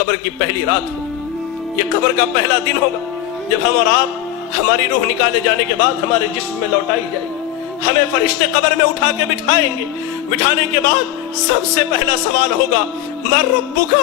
قبر کی پہلی رات ہو، یہ قبر کا پہلا دن ہوگا جب ہم اور آپ ہماری روح نکالے جانے کے بعد ہمارے جسم میں لوٹائی جائے گی۔ ہمیں فرشتے قبر میں اٹھا کے بٹھائیں گے۔ بٹھانے کے بعد سب سے پہلا سوال ہوگا من ربک،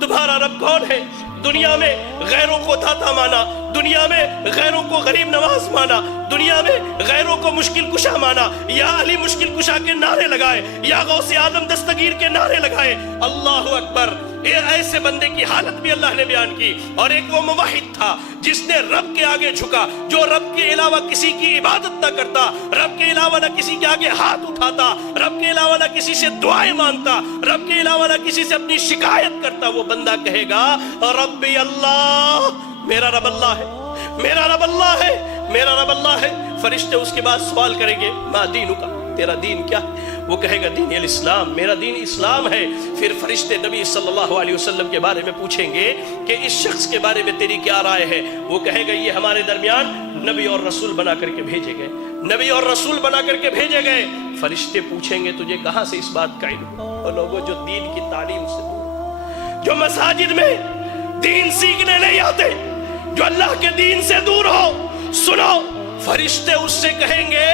تمہارا رب کون ہے؟ دنیا میں غیروں کو داتا مانا، دنیا میں غیروں کو غریب نواز مانا، دنیا میں غیروں کو مشکل کشا مانا، یا علی مشکل کشا کے نعرے لگائے، یا غوث اعظم دستگیر کے نعرے لگائے۔ اللہ اکبر، ایسے بندے کی حالت بھی اللہ نے بیان کی۔ اور ایک وہ موحد تھا جس نے رب کے آگے جھکا، جو رب کے علاوہ کسی کی عبادت نہ کرتا، رب کے علاوہ نہ کسی کے آگے ہاتھ اٹھاتا، رب کے علاوہ نہ کسی سے دعائیں مانگتا، رب کے علاوہ نہ کسی سے اپنی شکایت کرتا۔ وہ بندہ کہے گا ربی اللہ، میرا رب اللہ ہے، میرا رب اللہ ہے، میرا رب اللہ ہے۔ فرشتے اس کے بعد سوال کریں گے ما دینک، تیرا دین کیا ہے؟ وہ کہے گا دین الاسلام، میرا دین اسلام ہے۔ پھر فرشتے نبی صلی اللہ علیہ وسلم کے بارے میں پوچھیں گے کہ اس شخص کے بارے میں تیری کیا رائے ہے؟ وہ کہے گا یہ ہمارے درمیان نبی اور رسول بنا کر کے بھیجے گئے، نبی اور رسول بنا کر کے بھیجے گئے۔ فرشتے پوچھیں گے تجھے کہاں سے اس بات کا علم؟ وہ لوگوں جو دین کی تعلیم سے دور، جو مساجد میں دین سیکھنے نہیں آتے، جو اللہ کے دین سے دور ہو، سنو، فرشتے اس سے کہیں گے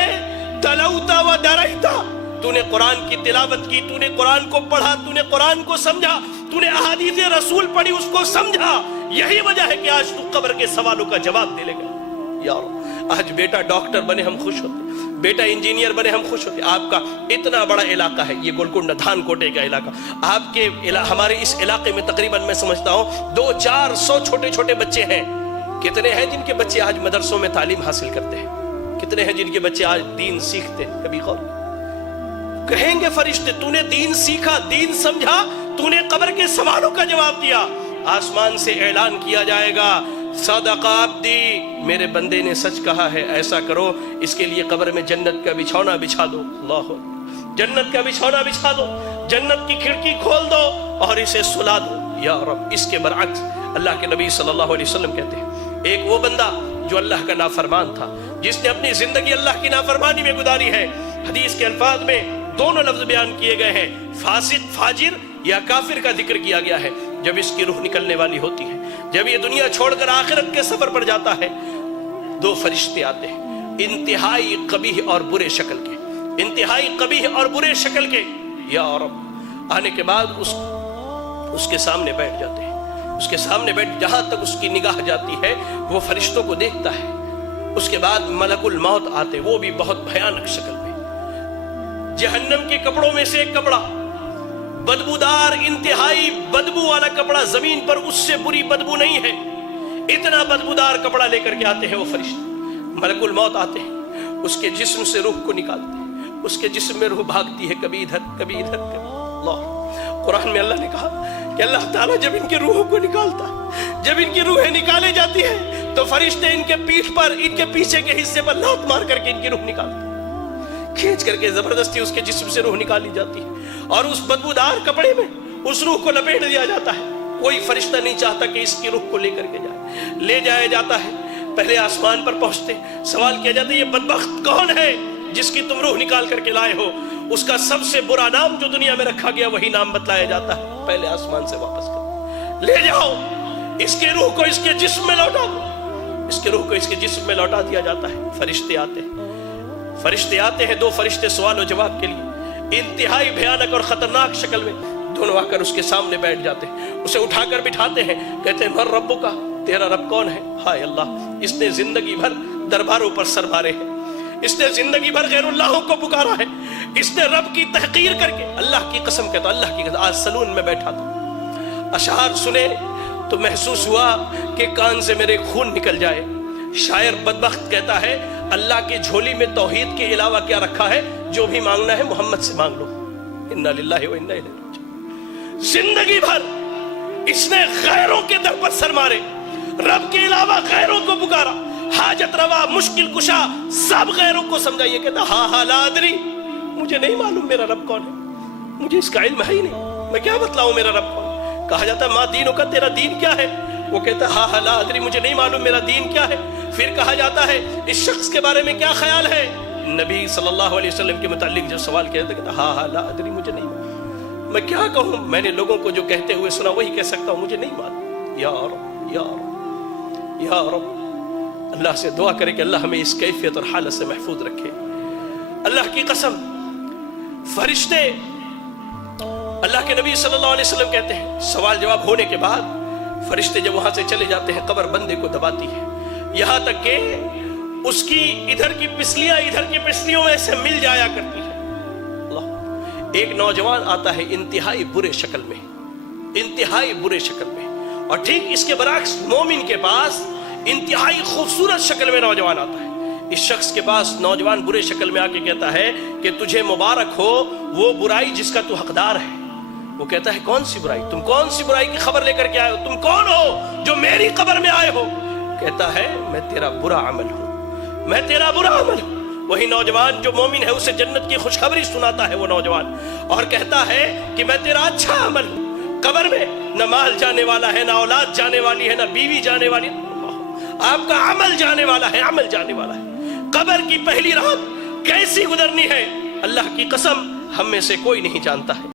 تلوتا و درائتا، تو نے قرآن کی تلاوت کی، تو نے قرآن کو پڑھا، تو نے قرآن کو سمجھا، تو نے احادیث رسول پڑھی، اس کو سمجھا۔ یہی وجہ ہے کہ آج تو قبر کے سوالوں کا جواب دے لے گا۔ یار آج بیٹا ڈاکٹر بنے ہم خوش ہوتے، بیٹا انجینئر بنے ہم خوش ہوتے۔ آپ کا اتنا بڑا علاقہ ہے یہ گولکنڈہ دھان کوٹے کا علاقہ، آپ کے ہمارے اس علاقے میں تقریباً میں سمجھتا ہوں 200-400 چھوٹے چھوٹے بچے ہیں۔ کتنے ہیں جن کے بچے آج مدرسوں میں تعلیم حاصل کرتے ہیں؟ کتنے ہیں جن کے بچے آج دین سیکھتے ہیں؟ کبھی غور کہیں گے فرشتے تو نے دین سیکھا، دین سمجھا، تو نے قبر کے سوالوں کا جواب دیا۔ آسمان سے اعلان کیا جائے گا صدق عبدی، میرے بندے نے سچ کہا ہے، ایسا کرو اس کے لیے قبر میں جنت کا بچھونا بچھا دو۔ اللہ، جنت کا بچھونا بچھا دو، جنت کی کھڑکی کھول دو اور اسے سلا دو۔ یا رب، اس کے برعکس اللہ کے نبی صلی اللہ علیہ وسلم کہتے ہیں ایک وہ بندہ جو اللہ کا نافرمان تھا، جس نے اپنی زندگی اللہ کی نافرمانی میں گزاری ہے۔ حدیث کے الفاظ میں دونوں لفظ بیان کیے گئے ہیں، فاسق، فاجر یا کافر کا ذکر کیا گیا ہے۔ جب اس کی روح نکلنے والی ہوتی ہے، جب یہ دنیا چھوڑ کر آخرت کے سفر پر جاتا ہے، دو فرشتے آتے ہیں انتہائی قبیح اور برے شکل کے، انتہائی قبیح اور برے شکل کے۔ یا رب، آنے کے بعد اس کے سامنے بیٹھ جاتے ہیں، اس کے سامنے بیٹھ، جہاں تک اس کی نگاہ جاتی ہے وہ فرشتوں کو دیکھتا ہے۔ اس کے بعد ملک الموت آتے، وہ بھی بہت بھیانک شکل میں، جہنم کے کپڑوں میں سے ایک کپڑا، بدبودار، انتہائی بدبو والا کپڑا، زمین پر اس سے بری بدبو نہیں ہے، اتنا بدبودار کپڑا لے کر کے آتے ہیں وہ فرشتے۔ ملک الموت آتے ہیں، اس کے جسم سے روح کو نکالتے ہیں، اس کے جسم میں روح بھاگتی ہے، کبھی ادھر کبھی ادھر۔ اللہ، قرآن میں اللہ نے کہا کہ اللہ تعالیٰ جب ان کی روحوں کو نکالتا ہے، جب ان کی روحیں نکالے جاتی ہیں تو فرشتے ان کے پیٹھ پر، ان کے پیچھے کے حصے پر لات مار کر کے ان کی روح نکالتے ہیں، کھینچ کر کے زبردستی اس کے جسم سے روح نکالی جاتی ہے، اور اس بدبودار کپڑے میں اس روح کو لپیٹ دیا جاتا ہے۔ کوئی فرشتہ نہیں چاہتا کہ اس کی روح کو لے کر کے جائے، لے جایا جاتا ہے۔ پہلے آسمان پر پہنچتے سوال کیا جاتا ہے یہ بدبخت کون ہے جس کی تم روح نکال کر کے لائے ہو؟ اس کا سب سے برا نام جو دنیا میں رکھا گیا وہی نام بتلایا جاتا ہے، پہلے آسمان سے واپس کر لے جاؤ، اس کے روح کو اس کے جسم میں لوٹا دو۔ اس کے روح کو اس کے جسم میں لوٹا دیا جاتا ہے۔ فرشتے آتے ہیں، فرشتے آتے ہیں، دو فرشتے سوال و جواب کے لیے انتہائی بھیانک اور خطرناک شکل میں دونوں آ کر اس کے سامنے بیٹھ جاتے ہیں، اسے اٹھا کر بٹھاتے ہیں، کہتے ہیں من ربک، تیرا رب کون ہے؟ ہائے اللہ، اس نے زندگی بھر درباروں پر سر مارے ہیں، اس نے زندگی بھر غیر اللہوں کو پکارا ہے، اس نے رب کی تحقیر کر کے، اللہ کی قسم کہتا، اللہ کی قسم، آج سلون میں بیٹھا تھا، اشعار سنے تو محسوس ہوا کہ کان سے میرے خون نکل جائے۔ شاعر بدبخت کہتا ہے اللہ کی جھولی میں توحید کے علاوہ کیا رکھا ہے؟ جو بھی مانگنا ہے محمد سے مانگ لو۔ انا للہ و انا الیہ راجعون۔ زندگی بھر اس نے غیروں کے در پر سر مارے، رب کے علاوہ غیروں کو پکارا، حاجت روا، مشکل کشا، سب غیروں کو سمجھا۔ یہ کہتا ہاں لا ادری، مجھے نہیں معلوم میرا رب کون ہے، مجھے اس کا علم ہے ہی نہیں، میں کیا بتلاؤں میرا رب کون ہے۔ کہا جاتا ما دینوں کا، تیرا دین کیا ہے؟ وہ کہتا ہاں لا ادری، مجھے نہیں معلوم میرا دین کیا ہے۔ پھر کہا جاتا ہے اس شخص کے بارے میں کیا خیال ہے؟ نبی صلی اللہ علیہ وسلم کے متعلق جو سوال کیا جاتا ہے، کہتا ہاں لا ادری، مجھے نہیں معلوم۔ میں کیا کہوں؟ میں نے لوگوں کو جو کہتے ہوئے سنا وہی کہہ سکتا ہوں، مجھے نہیں معلوم۔ یا رب یا رب یا رب، اللہ سے دعا کرے کہ اللہ ہمیں اس کیفیت اور حالت سے محفوظ رکھے۔ اللہ کی قسم، فرشتے، اللہ کے نبی صلی اللہ علیہ وسلم کہتے ہیں سوال جواب ہونے کے بعد فرشتے جب وہاں سے چلے جاتے ہیں قبر بندے کو دباتی ہے، یہاں تک کہ اس کی ادھر کی پسلیاں ادھر کی پسلیوں میں سے مل جایا کرتی ہے۔ اللہ، ایک نوجوان آتا ہے انتہائی برے شکل میں، انتہائی برے شکل میں، اور ٹھیک اس کے برعکس مومن کے پاس انتہائی خوبصورت شکل میں نوجوان آتا ہے۔ اس شخص کے پاس نوجوان برے شکل میں آ کے کہتا ہے کہ تجھے مبارک ہو وہ برائی جس کا تو حقدار ہے۔ وہ کہتا ہے کون سی برائی؟ تم کون سی برائی کی خبر لے کر کے آئے ہو؟ تم کون ہو جو میری قبر میں آئے ہو؟ کہتا ہے میں تیرا برا عمل ہوں، میں تیرا برا عمل ہوں۔ وہی نوجوان جو مومن ہے اسے جنت کی خوشخبری سناتا ہے وہ نوجوان، اور کہتا ہے کہ میں تیرا اچھا عمل ہوں۔ قبر میں نہ مال جانے والا ہے، نہ اولاد جانے والی ہے، نہ بیوی جانے والی ہے، آپ کا عمل جانے والا ہے، عمل جانے والا ہے۔ قبر کی پہلی رات کیسی گزرنی ہے اللہ کی قسم ہم میں سے کوئی نہیں جانتا ہے۔